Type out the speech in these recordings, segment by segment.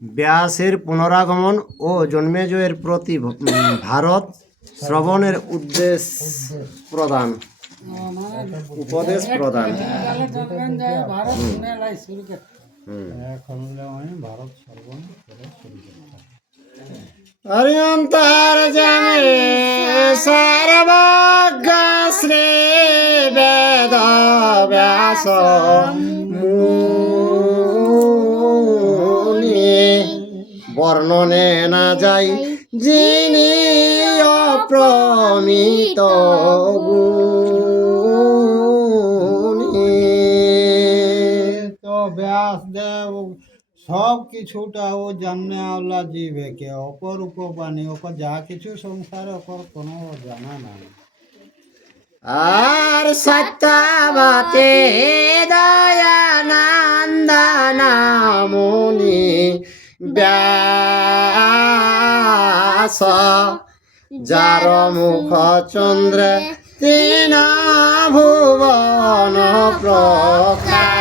ব্যাসের পুনরাগমন ও জন্মেজয়ের প্রতি ভারত শ্রবণের উপদেশ প্রদান। হরিঅন্তর জামে সর্বজ্ঞ শ্রী বেদ ব্যাস মুনি বর্ণনে না যাই যিনি অপ্রমিত গুণী। তো ব্যাসদেব সব কিছুটা ও জানে আল্লাহ জীবেকে অপর উপবাণী ওপর যা কিছু সংসারে ওপর কোনো জানা নাই। আর সত্যবতে দয়ানন্দন মুনি ব্যাস যার মুখ চন্দ্রে তিন ভুবন প্রকাশ।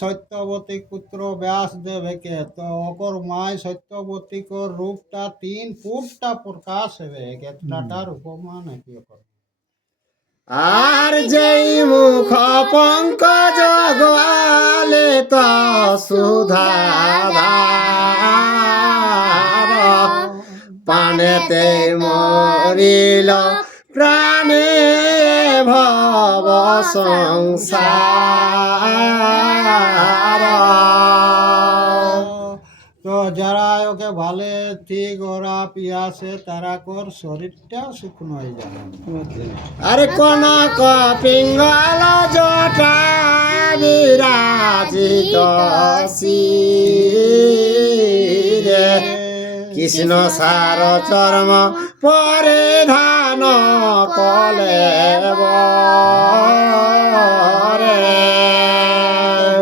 সত্যবতী পুত্র ব্যাসদেবকে তো অপর মায় সত্যবতী কো রূপটা 3 ফুটটা প্রকাশ হবে কেতটার উপমা নাকি ওপর। আর যেই মুখ পঙ্কজ গলে তো সুধাধার পানেতে মরিল প্রাণে ভব সংসার। তো যারা ওকে ভালে ঠিক ওরা পিয়াসে তারা কর শরীরটা শুকনো হয়ে যাবে। আরে কনক পিঙ্গল জটা বিরাজিত শিরে কৃষ্ণ সার চর্ম পরিধান কলে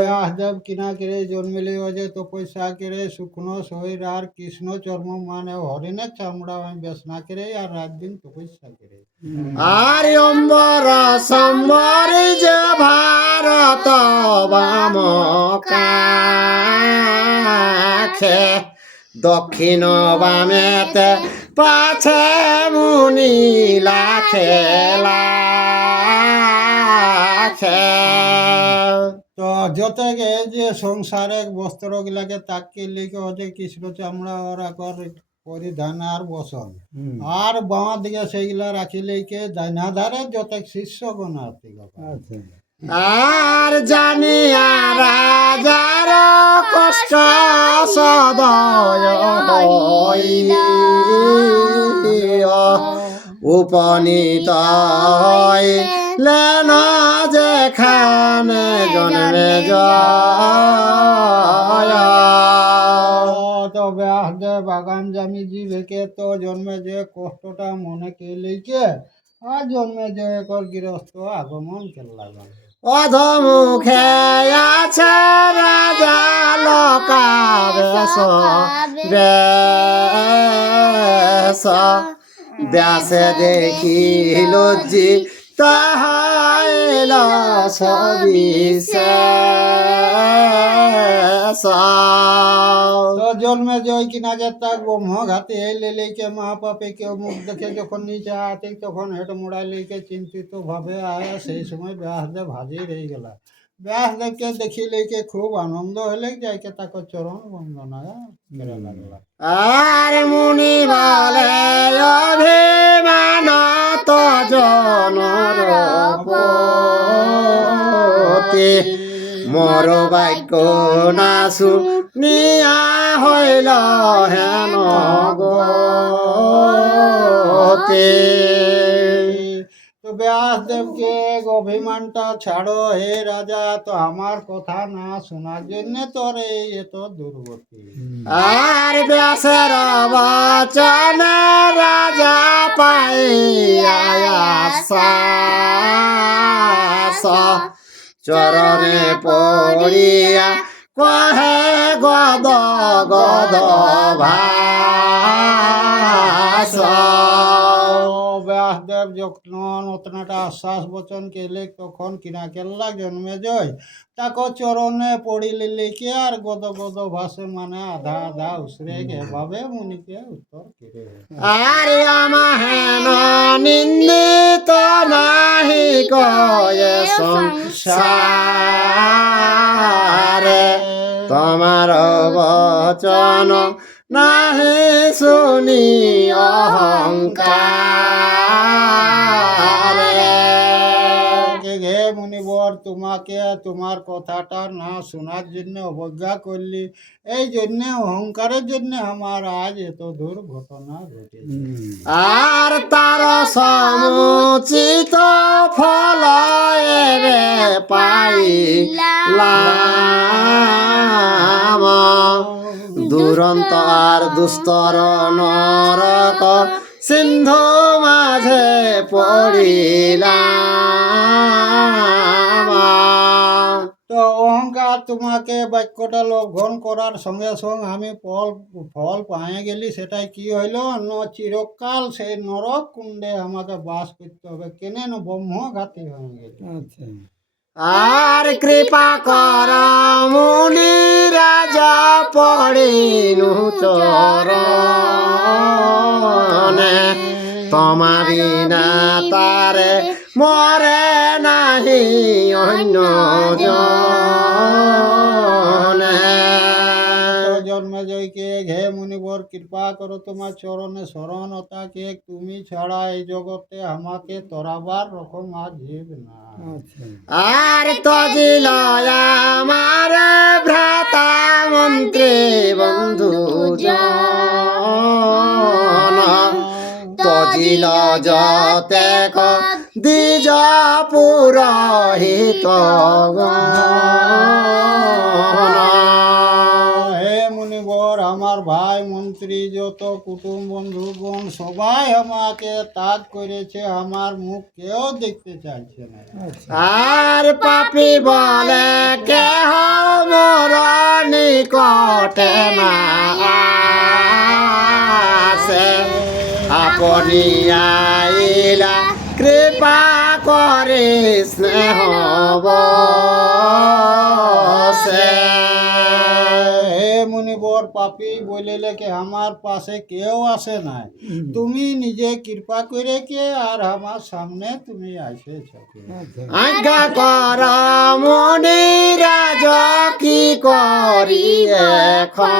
ব্যাসদেব কিনা করে জন্মিলে যে তপস্যা করে শুকনো শরীর আর কৃষ্ণ চর্ম মানে হরিণের চামড়া বেসনা করে আর রাত দিন তপস্যা করে। আর অম্বর সম্বরি যে ভারত বাম কাখে দক্ষিণ বামেতে পাছে মুনি লাখে লাখে। তো যতকে যে সংসারে বস্ত্র গিলাকে তাকে লিখে হচ্ছে কৃষ্ণ চামড়া ওরা কর পরিধান আর বসন আর বাঁ দিকে সেইগুলা রাখি লিখে ডাইনা ধারে যত শিষ্যগণ আরতি। আর জানিয়া রাজার কষ্ট সদয় উপনীত লেন যেখানে জন্মে জয়। তো ব্যাসদেব বাগান জামি জীবেকে তো জন্মে যে কষ্টটা মনে কে লিখে আর জন্মে যে কর গৃহস্থ আগমন কেলা অধমুখে আছে রাজা লোকাবেশ বেশ ব্যাসে দেখিল জি তাহাইল সবিশেষ। তো জন্মে জয় কিনা যে তাক ব্রহ্মঘাতে লেলেকে মহাপাপে কেউ মুখ দেখে যখন নিচে আতে তখন হেঁট মোড়া লেকে চিন্তিত ভাবে আয়া সেই সময় ব্যাসদেব হাজির হয়ে গেল। ব্যাসদেবকে দেখি লেকে খুব আনন্দ হলে যাইকে তাকে চরণ বন্দনা করে লাগলা। আর মুনি বলে অভিমান তো জনর পতি মোর বাক্য না শুনিয়া হইল হেন গতি। তো ব্যাসদেবকে অভিমানটা ছাড়ো হে রাজা, তো আমার কথা না শোনার জন্য তোর এই এত দুর্গতি। আর ব্যাসের বচন রাজা পাইয়া আশ্বাস চরণে পড়িয়া কহে গদ গদ ভাষ। ব্যাসদেব যখন অতনাটা আশ্বাস বচন কেলে তখন কিনা কেল্লা জন্মে যায় তাকে চরণে পড়িলে লিখে আর গদ গদ ভাষে মানে আধা আধা উসরে এভাবে মুনিকে উত্তর করে আরে আমাহেন নিন্দিত নাহি কয়ে সংসারে তোমার বচন নাহি শুনি অহংকারে হে মুনিবর তোমাকে তোমার কথাটা না শোনার জন্য অবজ্ঞা করলি এই জন্য অহংকারের জন্য আমার আজ এত দুর্ঘটনা ঘটেছে আর তার সমুচিত ফল এবে পাইলাম দুরন্ত আর দুস্তর নরক সিন্ধু মাঝে পড়িলাম তো অহংকার তোমাকে বাক্যটা লঙ্ঘন করার সঙ্গে সঙ্গে আমি ফল পায়ে গেলি সেটাই কি হইল চিরকাল সেই নরক কুণ্ডে আমাকে বাস করতে হবে কেনে ব্রহ্মঘাতী হয়ে গেল আর কৃপা কর মুনি রাজা পড়িনু চরণে তোমা বিনা তারে মরে নাহি অন্য জনে জন্মে জয়কে ঘে মুনিবর কৃপা করো তোমার চরণে শরণতাকে তুমি ছাড়া এই জগতে আমাকে তরাবার রকম আর জীব না আর তজিল আমার ভ্রাতা মন্ত্রী বন্ধু জন তজিল যতেক দ্বিজ পুরহিত হে মুনিবর আমার ভাই মন্ত্রী যত কুটুম বন্ধুগণ সবাই আমাকে ত্যাগ করেছে আমার মুখ কেউ দেখতে চাইছে না আর পাপি বলে কেহ মোর নিকটে না আসে আপনি আইলা কৃপা করে স্নেহ বসে হে মুনিবর পাপী বলিলে কে আমার পাশে কেউ আসে নাই তুমি নিজে কৃপা করে কে আর আমার সামনে তুমি আসেছ আজ্ঞা কর মনি রাজ কি করি এখন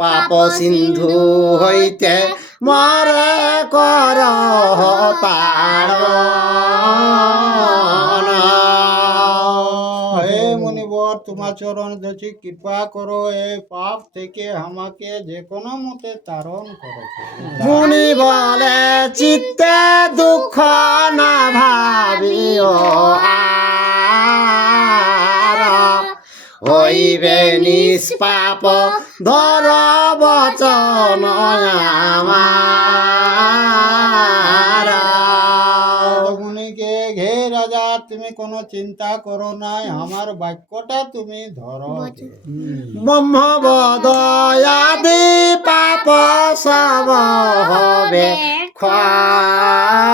পাপ সিন্ধু হইতে মরে কর তাড়ন হে মুনিবর তোমার চরণ ধরছি কৃপা করো এই পাপ থেকে আমাকে যে কোনো মতে তারণ করো মুনি বলে চিত্তে দুঃখ না ভাবিও আর হইবে নিষ্পাপ ধর বচন আমার মুনিকে ঘে রাজা তুমি কোনো চিন্তা করো নাই আমার বাক্যটা তুমি ধরো ব্রহ্মবদয়াদি পাপ সব হবে ক্ষয়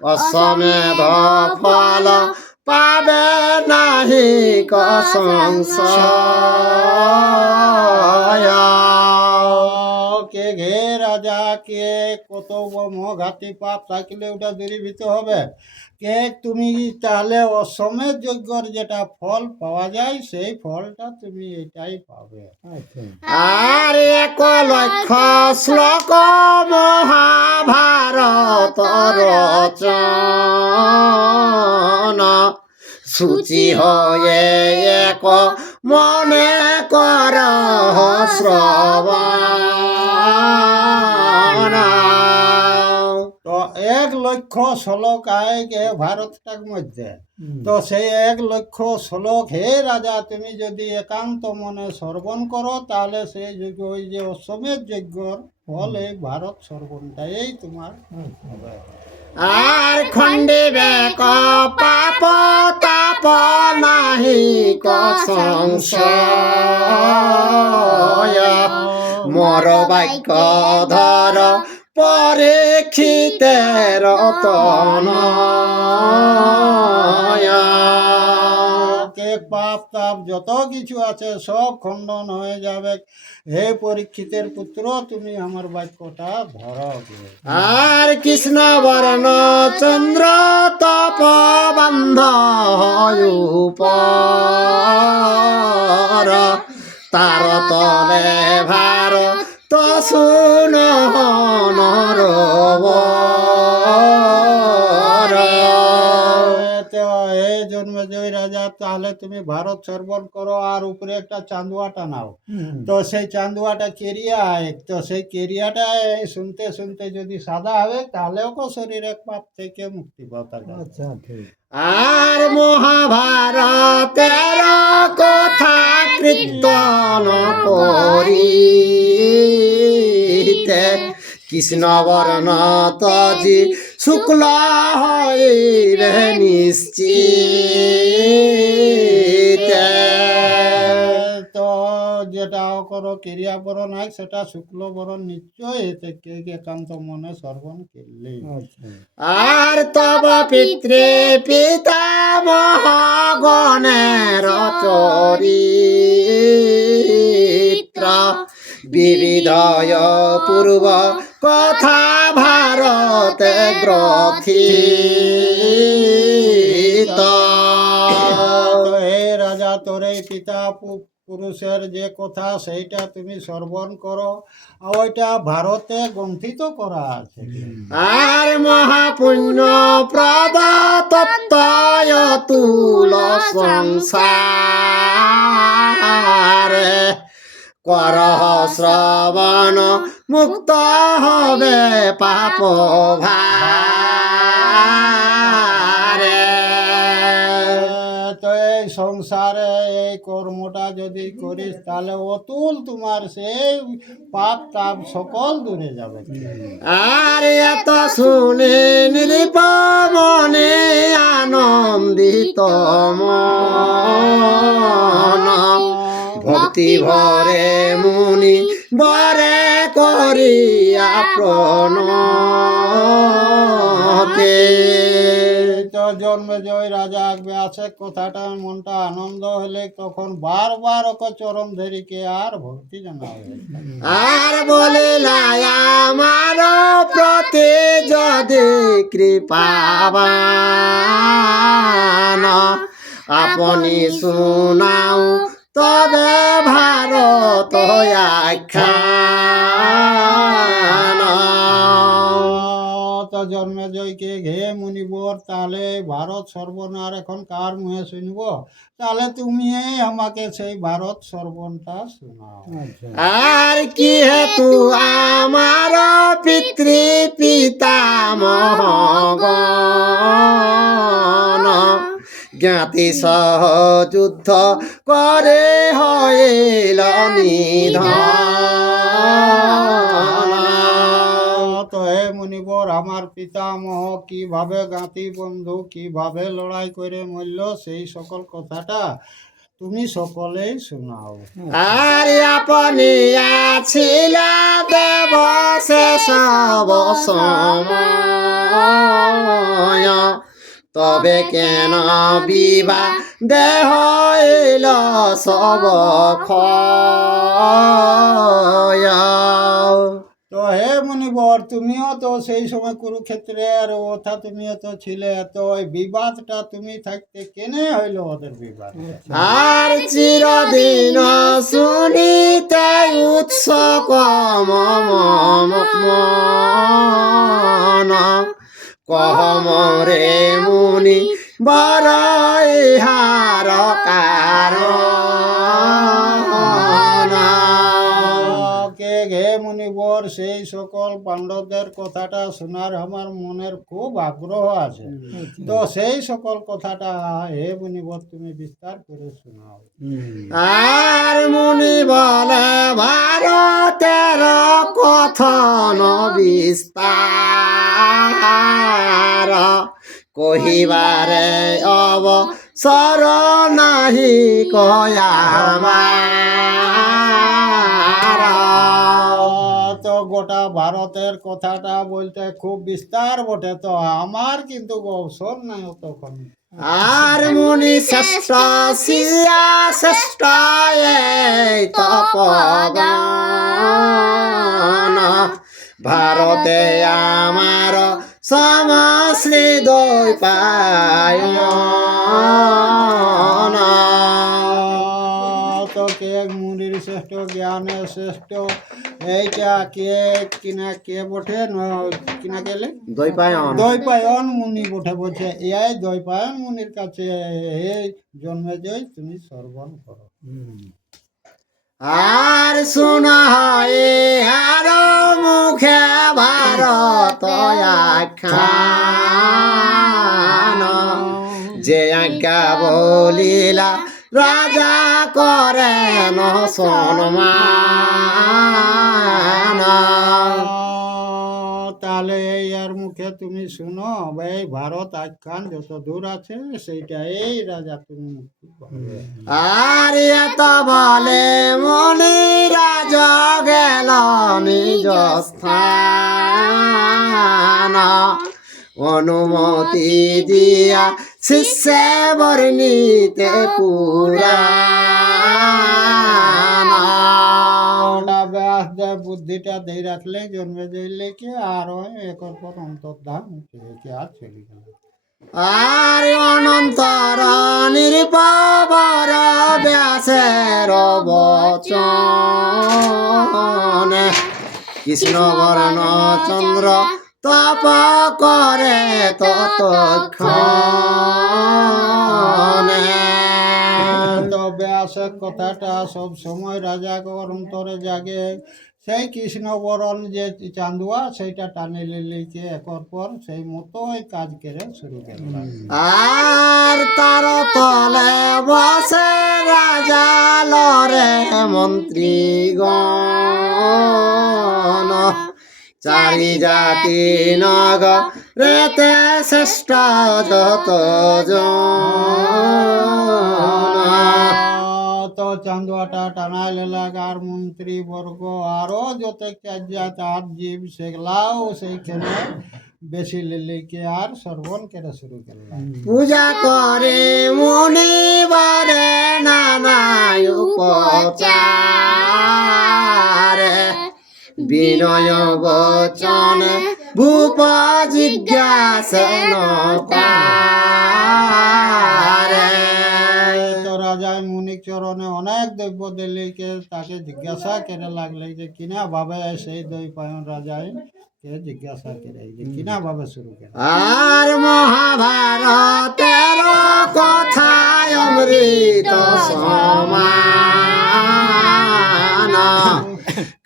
অসমেধ ফল পাবে নাহি সংশয় কে ঘে রাজা কে কত ব্রহ্মঘাতী পাপ থাকলে ওটা দূরীভূত হবে কে তুমি তাহলে অসমের যজ্ঞর যেটা ফল পাওয়া যায় সেই ফলটা তুমি এটাই পাবে আর এক লক্ষ শ্লোক মহাভারত রচন সূচি হয়ে এক মনে কর শ্রবণ তো 1,00,000 শ্লোক আয়কে ভারতটার মধ্যে তো সেই 1,00,000 শ্লোক হে রাজা তুমি যদি একান্ত মনে শ্রবণ করো তাহলে সেই যজ্ঞ ওই যে অশ্বমেধ যজ্ঞর ফল এই ভারত শ্রবণটাই তোমার হবে আর খণ্ডিবে ক পাপ তাপ নাহি ক সংশয় মোর বাক্য ধর পরীক্ষিতের তনয়া। কে পাপ তাপ যত কিছু আছে সব খণ্ডন হয়ে যাবে। হে পরীক্ষিতের পুত্র, তুমি আমার বাক্যটা ধরো। আর কৃষ্ণ বর্ণ চন্দ্র তপ বন্ধ উপর, তার তলে ভার তো শুন নরবর। হে জন্মেজয় রাজা, তাহলে তুমি ভারত সর্বণ করো আর উপরে একটা চান্দুয়া টানাও। তো সেই চান্দুয়াটা কেরিয়া, তো সেই কেরিয়াটা শুনতে শুনতে যদি সাদা হবে তাহলে ওকে শরীরের পাপ থেকে মুক্তি পাওয়া যায়। আচ্ছা, ঠিক। আর মহাভারতের কথা কীর্তন করিতে কৃষ্ণ বর্ণ তজি শুক্ল হইবে নিশ্চিত। তো যেটা করো ক্রিয়া বরণ হয় সেটা শুক্ল বরণ নিশ্চয় এতে কে একান্ত মনে শ্রবণ করলে। আর তব পিতৃ পিতামহ গণের চরিত্র বিবিধয় পূর্ব কথা ভারতে গ্রথিত। হে রাজা, তোর এই পিতা পুরুষের যে কথা সেইটা তুমি শ্রবণ করো, ওইটা ভারতে গ্রন্থিত করা আছে। আর মহাপুণ্য প্রদ তত্ত্বয় তুল সংসারে করহ শ্রবণ মুক্ত হবে পাপ ভারে। তো এই সংসারে এই কর্মটা যদি করিস তাহলে অতুল তোমার সেই পাপ তাপ সকল দূরে যাবে। আর এত শুনে নৃপ মনে আনন্দিত মন, ভক্তি ভরে মুনি বরে করিয়া প্রণতে। তো জন্মেজয় রাজা ব্যাসের কথাটা মনটা আনন্দ হলে তখন বারবার ওকে চরণ ধরিকে আর ভক্তি জানাবে। আর বলিলা আমার প্রতি যদি কৃপাবান, আপনি শুনাও তবে ভারত আখ্যান। তো জন্মেজয়কে ঘে মুনিবর, তাহলে ভারত সর্বনার এখন কার মুহে শুনব? তাহলে তুমি আমাকে সেই ভারত সর্বনটা শোনাও। আর কি হেতু আমার পিতৃ পিতামহ গণ জ্ঞাতি সহ যুদ্ধ করে হইল নিধন। তো হে মুনিবর, আমার পিতামহ কিভাবে জ্ঞাতি বন্ধু কিভাবে লড়াই করে মরল সেই সকল কথাটা তুমি সকলেই শোনাও। আর আপনি আছিলা দেব শেষ সময়, তবে কেন বিবাহ দেহ এল সব ক্ষয়। তো হে মুনিবর, তুমিও তো সেই সময় কুরুক্ষেত্রের ওথা তুমিও তো ছিলে, তো ওই বিবাদটা তুমি থাকতে কেনে হইল ওদের বিবাদ? আর চিরদিন শুনিতে উৎসক মন, কহমরে মুনি বর ইহার কারণ। কে হে মুনিবর, সেই সকল পাণ্ডবদের কথাটা শোনার আমার মনের খুব আগ্রহ আছে। তো সেই সকল কথাটা হে মুনিবর তুমি বিস্তার করে শোনাও। আর মুনি বলে ভারতের কথন বিস্তার, কহিবারে অবসর নাহি কয়ামার। গোটা ভারতের কথাটা বলতে খুব বিস্তার বটে, তো আমার কিন্তু অবসর নাই তখন। আর মুনি শ্রেষ্ঠ সিয়া শ্রেষ্ঠ এই তপগণ, ভারতে আমার সমশ্রী দ্বৈপায়ন। তো কে মুনির শ্রেষ্ঠ, জ্ঞানের শ্রেষ্ঠ, এইটা কে কিনা কে বটে কিনা গেলে দ্বৈপায়ন। দ্বৈপায়ন মুনি বটে বলছে, এই দ্বৈপায়ন মুনির কাছে হে জন্মে যাই তুমি শ্রবণ করো। আর শোনা হয় আর মুখে ভারত আখ্যান, যে আজ্ঞা বলিলা রাজা করেন সম্মান। তাহলে এই আর মুখে তুমি শুনো, এই ভারত আখ্যান যত দূর আছে সেইটা এই রাজা তুমি মুক্তি পাবে। আর এত বলে মনি রাজ গেল নিজ স্থান, অনুমতি দিয়া শিষ্যে বর্ণিতে পুরাণ। ওটা ব্যাসদেব বুদ্ধিটা দিয়ে রাখলে জন্মে যাইলে কি আর ওই একর পর অন্তর্ধান কি আর চলে গেল। আর অনন্তর নিরূপবর ব্যাসের বচন, কৃষ্ণ বর্ণ চন্দ্র তপ করে ততক্ষণে। তো ব্যাসের কথাটা সব সময় রাজাগর অন্তরে জাগে, সেই কৃষ্ণ বরণ যে চান্দুয়া সেইটা টানে লিখে একর পর সেই মতোই কাজ করে শুরু করলাম। আর তার তলে বসে রাজা লরে মন্ত্রীগণ, চারি জাতি নগ রেতে শ্রেষ্ঠ যত জন। তো চান্দুয়াটা টানাইলে লাগার মন্ত্রী বর্গ আরো যত চার জীব সেগুলাও সেইখানে বেশি লিলিকে আর শ্রবণ করে শুরু করলাম। পূজা করে মুনিবারে নানা উপচারে, বিনয় বচনে ভূপ জিজ্ঞাসেন পারে। তো রাজায় মুনিক চরণে অনেক দৈব্য দিলিকে তাকে জিজ্ঞাসা করে লাগলে যে কিনা ভাবে সেই দ্বৈপায়ন রাজায় কে জিজ্ঞাসা করে যে কিনা ভাবে শুরু করে। আর মহাভারতের কথায় অমৃত সমান,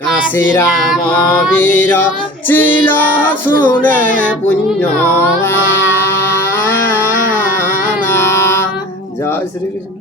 কাশীরাম বীর ছিল শুনে পুণ্যবান। জয় শ্রীকৃষ্ণ।